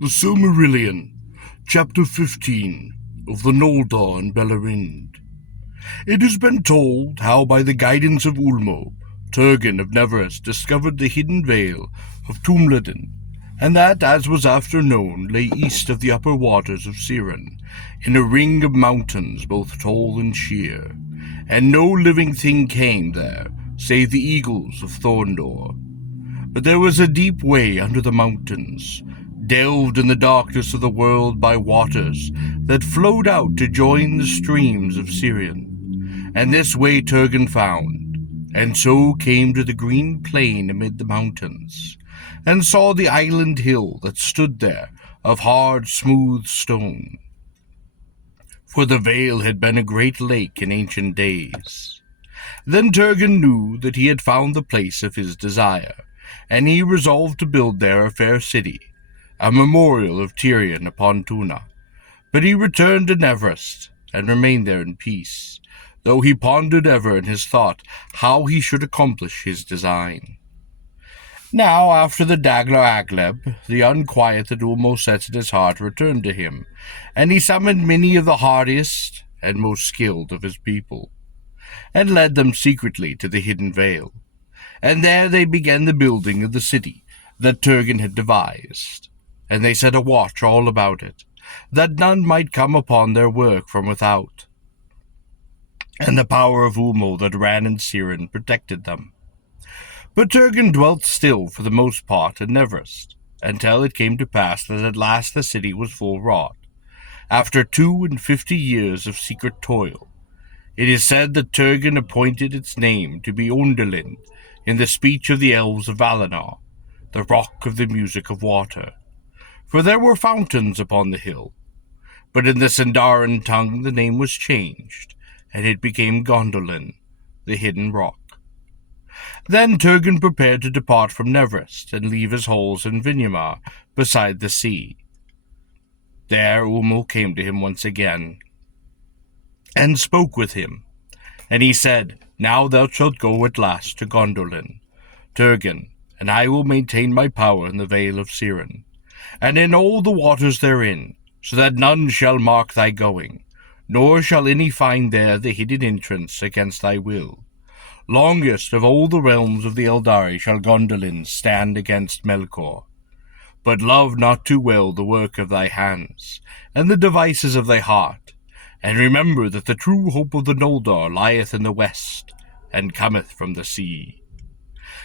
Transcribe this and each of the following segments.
The Silmarillion, Chapter 15 of the Noldor and Beleraind. It has been told how by the guidance of Ulmo, Turgon of Neverest discovered the hidden vale of Tumleden, and that, as was after known, lay east of the upper waters of Siren, in a ring of mountains both tall and sheer, and no living thing came there, save the eagles of Thorndor. But there was a deep way under the mountains, delved in the darkness of the world by waters that flowed out to join the streams of Sirion. And this way Turgon found, and so came to the green plain amid the mountains, and saw the island hill that stood there of hard, smooth stone. For the vale had been a great lake in ancient days. Then Turgon knew that he had found the place of his desire, and he resolved to build there a fair city, a memorial of Tirion upon Tuna. But he returned to Neverest, and remained there in peace, though he pondered ever in his thought how he should accomplish his design. Now, after the Daglar Agleb, the unquiet that Ulmo set in his heart returned to him, and he summoned many of the hardiest and most skilled of his people, and led them secretly to the hidden vale. And there they began the building of the city that Turgon had devised, and they set a watch all about it, that none might come upon their work from without. And the power of Ulmo that ran in Siren protected them. But Turgon dwelt still for the most part in Neverest, until it came to pass that at last the city was full wrought, after 52 years of secret toil. It is said that Turgon appointed its name to be Ondalind, in the speech of the elves of Valinor, the rock of the music of water. For there were fountains upon the hill, but in the Sindarin tongue the name was changed, and it became Gondolin, the hidden rock. Then Turgon prepared to depart from Neverest, and leave his halls in Vinyamar, beside the sea. There Ulmo came to him once again, and spoke with him, and he said, "Now thou shalt go at last to Gondolin, Turgon, and I will maintain my power in the vale of Siren, and in all the waters therein, so that none shall mark thy going, nor shall any find there the hidden entrance against thy will. Longest of all the realms of the Eldari shall Gondolin stand against Melkor. But love not too well the work of thy hands, and the devices of thy heart, and remember that the true hope of the Noldor lieth in the west, and cometh from the sea."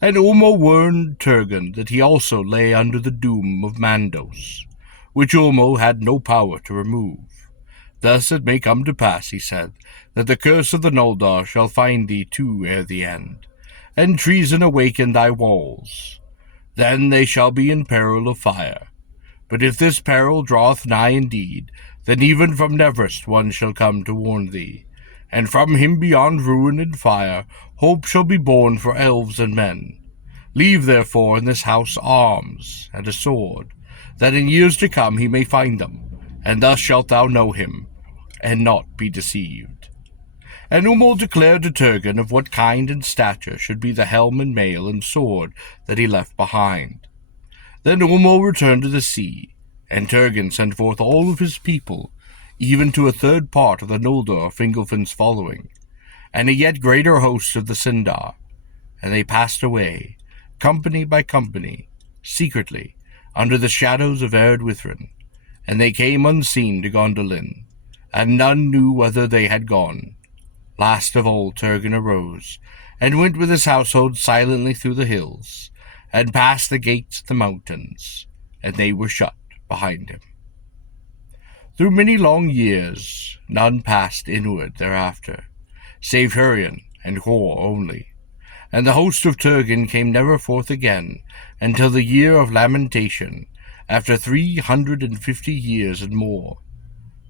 And Ulmo warned Turgon that he also lay under the doom of Mandos, which Ulmo had no power to remove. "Thus it may come to pass," he said, "that the curse of the Noldor shall find thee too ere the end, and treason awaken thy walls. Then they shall be in peril of fire. But if this peril draweth nigh indeed, then even from Neverest one shall come to warn thee, and from him beyond ruin and fire hope shall be born for elves and men. Leave therefore in this house arms and a sword, that in years to come he may find them, and thus shalt thou know him, and not be deceived." And Ulmo declared to Turgon of what kind and stature should be the helm and mail and sword that he left behind. Then Ulmo returned to the sea, and Turgon sent forth all of his people, even to a third part of the Noldor Fingolfin's following, and a yet greater host of the Sindar, and they passed away, company by company, secretly, under the shadows of Eredwithrin, and they came unseen to Gondolin, and none knew whither they had gone. Last of all Turgon arose, and went with his household silently through the hills, and past the gates of the mountains, and they were shut behind him. Through many long years none passed inward thereafter, save Hurrian and Hor only, and the host of Turgon came never forth again until the year of lamentation, after 350 years and more.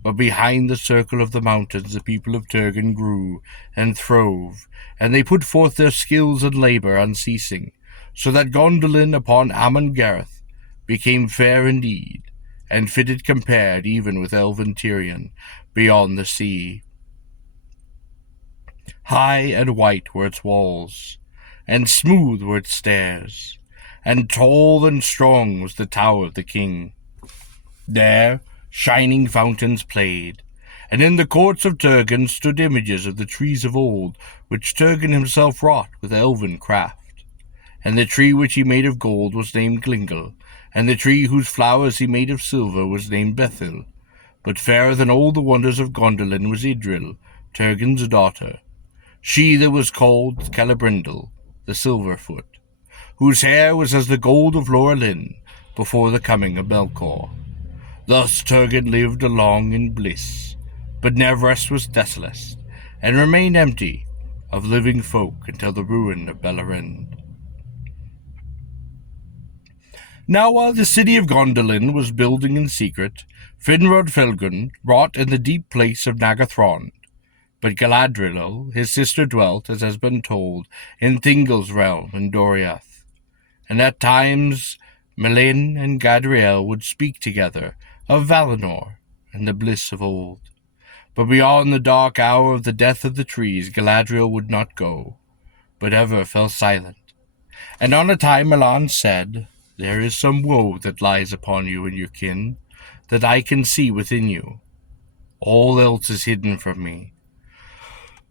But behind the circle of the mountains the people of Turgon grew and throve, and they put forth their skills and labour unceasing, so that Gondolin upon Amon Gareth became fair indeed, and fitted compared even with elven Tirion beyond the sea. High and white were its walls, and smooth were its stairs, and tall and strong was the tower of the king. There shining fountains played, and in the courts of Turgon stood images of the trees of old, which Turgon himself wrought with elven craft. And the tree which he made of gold was named Glingel, and the tree whose flowers he made of silver was named Bethil. But fairer than all the wonders of Gondolin was Idril, Turgon's daughter, she that was called Celebrimbor, the Silverfoot, whose hair was as the gold of Lorelin before the coming of Melkor. Thus Turgon lived along in bliss, but Neverest was desolate, and remained empty of living folk until the ruin of Beleraind. Now while the city of Gondolin was building in secret, Finrod Felgund wrought in the deep place of Nagathron. But Galadriel, his sister, dwelt, as has been told, in Thingol's realm in Doriath. And at times Melin and Gadriel would speak together of Valinor and the bliss of old. But beyond the dark hour of the death of the trees Galadriel would not go, but ever fell silent. And on a time Melan said, "There is some woe that lies upon you and your kin, that I can see within you. All else is hidden from me.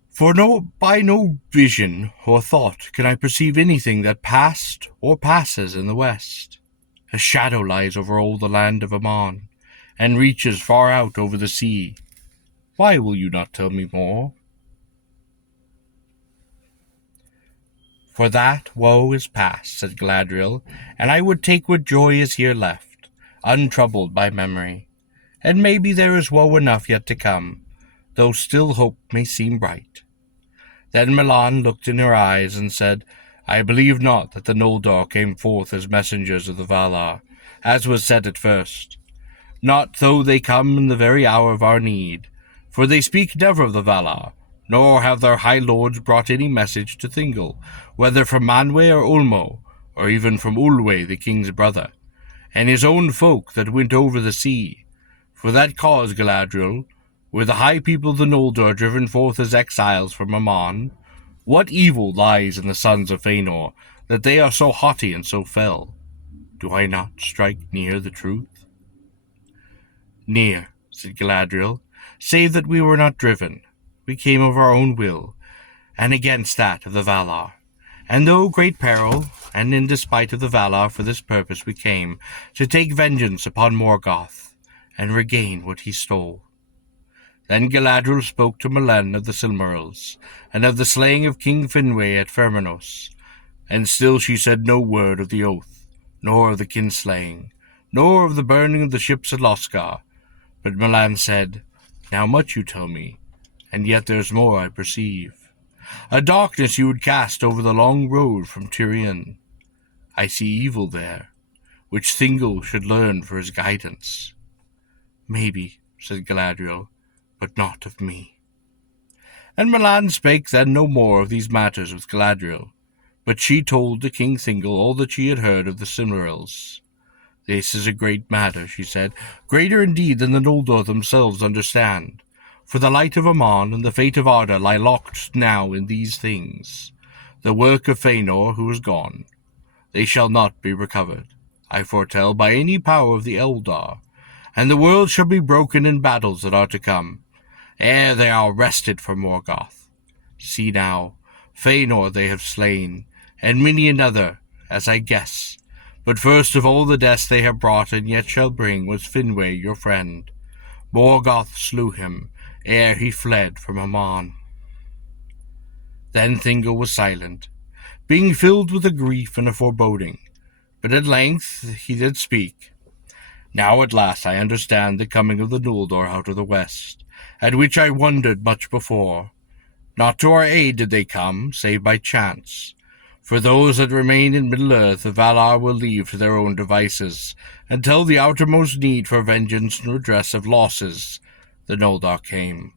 For by no vision or thought can I perceive anything that passed or passes in the west. A shadow lies over all the land of Aman, and reaches far out over the sea. Why will you not tell me more?" "For that woe is past," said Galadriel, "and I would take what joy is here left, untroubled by memory. And maybe there is woe enough yet to come, though still hope may seem bright." Then Melan looked in her eyes and said, "I believe not that the Noldor came forth as messengers of the Valar, as was said at first. Not though they come in the very hour of our need, for they speak never of the Valar, nor have their high lords brought any message to Thingol, whether from Manwë or Ulmo, or even from Ulwë the king's brother, and his own folk that went over the sea. For that cause, Galadriel, were the high people of the Noldor driven forth as exiles from Aman? What evil lies in the sons of Fëanor, that they are so haughty and so fell? Do I not strike near the truth?" "Near," said Galadriel, "save that we were not driven. We came of our own will, and against that of the Valar. And though great peril, and in despite of the Valar, for this purpose we came, to take vengeance upon Morgoth, and regain what he stole." Then Galadriel spoke to Melin of the Silmarils, and of the slaying of King Finwë at Fermanos, and still she said no word of the oath, nor of the kinslaying, nor of the burning of the ships at Loskar. But Melan said, "Now much you tell me, and yet there's more I perceive. A darkness you would cast over the long road from Tirion. I see evil there, which Thingol should learn for his guidance." "Maybe," said Galadriel, "but not of me." And Melan spake then no more of these matters with Galadriel, but she told to King Thingol all that she had heard of the Silmarils. "This is a great matter," she said, "greater indeed than the Noldor themselves understand. For the light of Aman and the fate of Arda lie locked now in these things. The work of Fëanor, who is gone. They shall not be recovered, I foretell, by any power of the Eldar, and the world shall be broken in battles that are to come, ere they are wrested from Morgoth. See now, Fëanor they have slain, and many another, as I guess. But first of all the deaths they have brought and yet shall bring was Finwë your friend. Morgoth slew him, ere he fled from Aman." Then Thingol was silent, being filled with a grief and a foreboding, but at length he did speak. "Now at last I understand the coming of the Noldor out of the west, at which I wondered much before. Not to our aid did they come, save by chance. For those that remain in Middle-earth the Valar will leave to their own devices, until the outermost need for vengeance and redress of losses the Noldor came.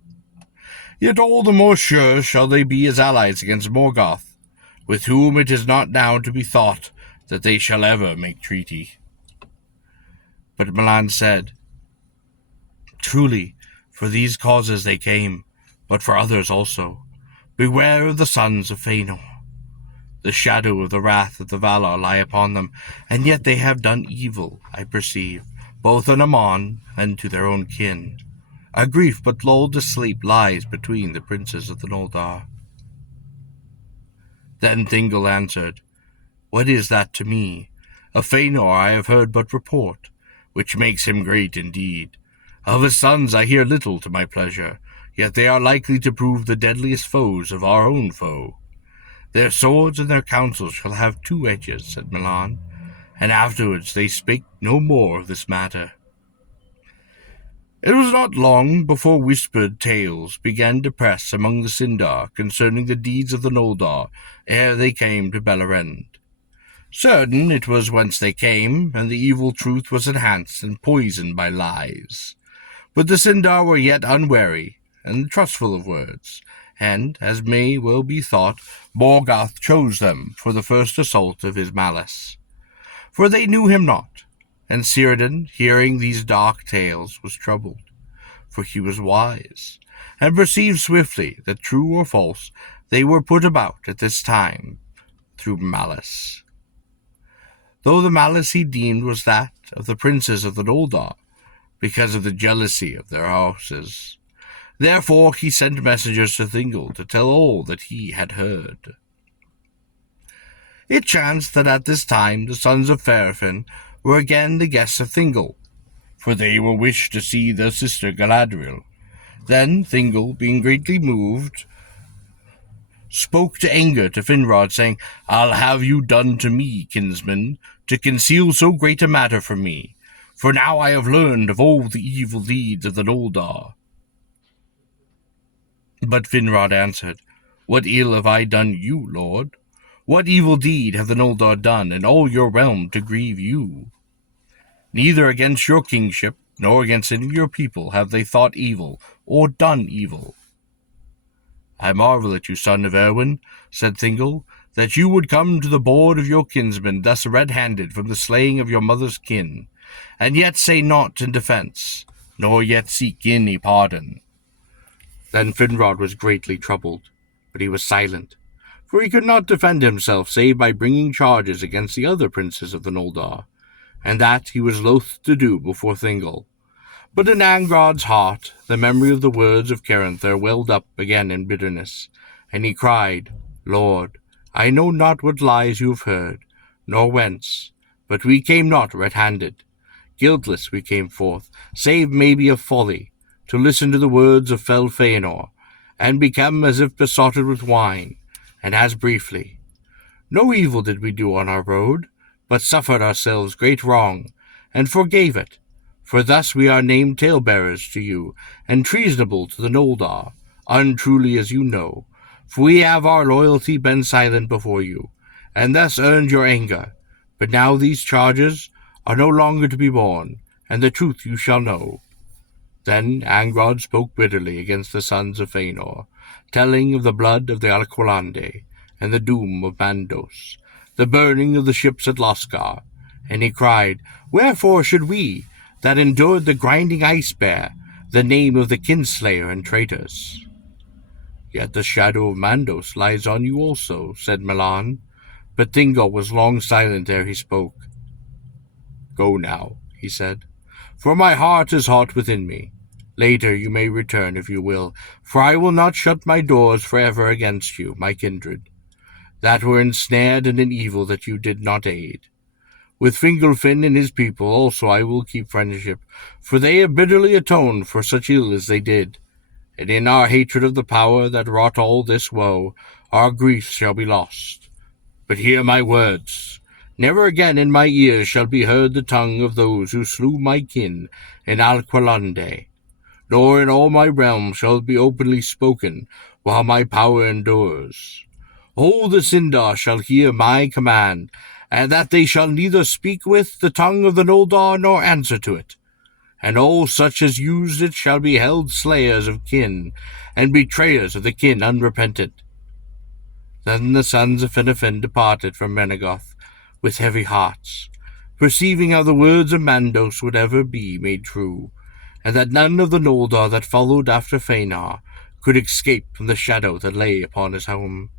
Yet all the more sure shall they be as allies against Morgoth, with whom it is not now to be thought that they shall ever make treaty." But Melan said, "Truly, for these causes they came, but for others also. Beware of the sons of Fëanor. The shadow of the wrath of the Valar lie upon them, and yet they have done evil, I perceive, both on Aman and to their own kin. A grief but lulled to sleep lies between the princes of the Noldor. Then Thingol answered, What is that to me? Of Fëanor I have heard but report, which makes him great indeed. Of his sons I hear little to my pleasure, yet they are likely to prove the deadliest foes of our own foe. Their swords and their counsels shall have two edges, said Milan, and afterwards they spake no more of this matter. It was not long before whispered tales began to press among the Sindar concerning the deeds of the Noldor ere they came to Beleraind. Certain it was whence they came, and the evil truth was enhanced and poisoned by lies. But the Sindar were yet unwary and trustful of words, and, as may well be thought, Morgoth chose them for the first assault of his malice. For they knew him not, and Círdan, hearing these dark tales, was troubled, for he was wise, and perceived swiftly that true or false they were put about at this time through malice. Though the malice he deemed was that of the princes of the Noldor, because of the jealousy of their houses. Therefore he sent messengers to Thingol to tell all that he had heard. It chanced that at this time the sons of Ferefin were again the guests of Thingol, for they were wished to see their sister Galadriel. Then Thingol, being greatly moved, spoke to anger to Finrod, saying, I'll have you done to me, kinsman, to conceal so great a matter from me, for now I have learned of all the evil deeds of the Noldor. But Finrod answered, What ill have I done you, lord? What evil deed have the Noldor done in all your realm to grieve you? Neither against your kingship, nor against any of your people have they thought evil, or done evil. I marvel at you, son of Erwin, said Thingol, that you would come to the board of your kinsmen thus red-handed from the slaying of your mother's kin, and yet say naught in defence, nor yet seek any pardon. Then Finrod was greatly troubled, but he was silent, for he could not defend himself save by bringing charges against the other princes of the Noldor, and that he was loath to do before Thingol. But in Angrod's heart the memory of the words of Caranther welled up again in bitterness, and he cried, Lord, I know not what lies you have heard, nor whence, but we came not red-handed. Guiltless we came forth, save maybe of folly, to listen to the words of fell Fëanor, and become as if besotted with wine, and as briefly. No evil did we do on our road, but suffered ourselves great wrong, and forgave it, for thus we are named talebearers to you, and treasonable to the Noldor, untruly as you know, for we have our loyalty been silent before you, and thus earned your anger. But now these charges are no longer to be borne, and the truth you shall know. Then Angrod spoke bitterly against the sons of Fëanor, telling of the blood of the Alqualande, and the doom of Mandos, the burning of the ships at Loskar, and he cried, Wherefore should we, that endured the grinding ice bear, the name of the kinslayer and traitors? Yet the shadow of Mandos lies on you also, said Milan, but Thingol was long silent ere he spoke. Go now, he said, for my heart is hot within me. Later you may return if you will, for I will not shut my doors forever against you, my kindred, that were ensnared in an evil that you did not aid. With Fingolfin and his people also I will keep friendship, for they have bitterly atoned for such ill as they did, and in our hatred of the power that wrought all this woe, our griefs shall be lost. But hear my words. Never again in my ears shall be heard the tongue of those who slew my kin in Alqualande, nor in all my realm shall it be openly spoken while my power endures. All the Sindar shall hear my command, and that they shall neither speak with the tongue of the Noldor nor answer to it. And all such as used it shall be held slayers of kin, and betrayers of the kin unrepentant. Then the sons of Finnefen departed from Menegoth with heavy hearts, perceiving how the words of Mandos would ever be made true, and that none of the Noldor that followed after Fëanor could escape from the shadow that lay upon his home.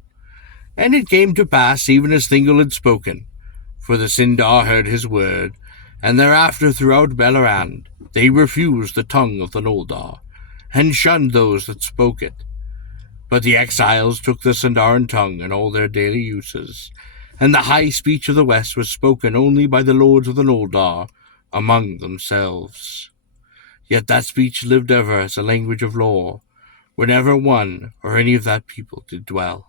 And it came to pass even as Thingol had spoken, for the Sindar heard his word, And thereafter throughout Beleraind they refused the tongue of the Noldor, and shunned those that spoke it. But the exiles took the Sindarin tongue in all their daily uses, and the high speech of the West was spoken only by the lords of the Noldor among themselves. Yet that speech lived ever as a language of law, whenever one or any of that people did dwell.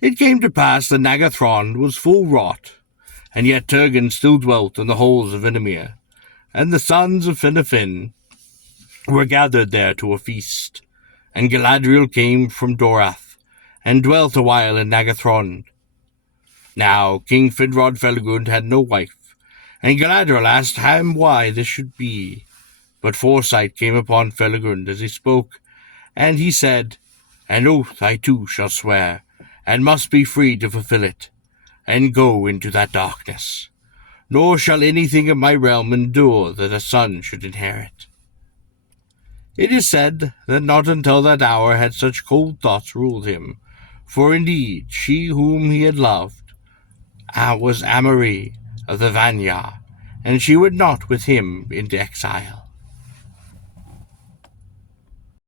It came to pass that Nagathron was full wrought, and yet Turgon still dwelt in the halls of Inamir, and the sons of Finnafin were gathered there to a feast. And Galadriel came from Dorath, and dwelt a while in Nagathron. Now King Finrod Felagund had no wife, and Galadriel asked him why this should be. But foresight came upon Felagund as he spoke, and he said, "An oath I too shall swear, and must be free to fulfill it, and go into that darkness. Nor shall anything of my realm endure that a son should inherit." It is said that not until that hour had such cold thoughts ruled him, for indeed she whom he had loved was Amari of the Vanya, and she went not with him into exile.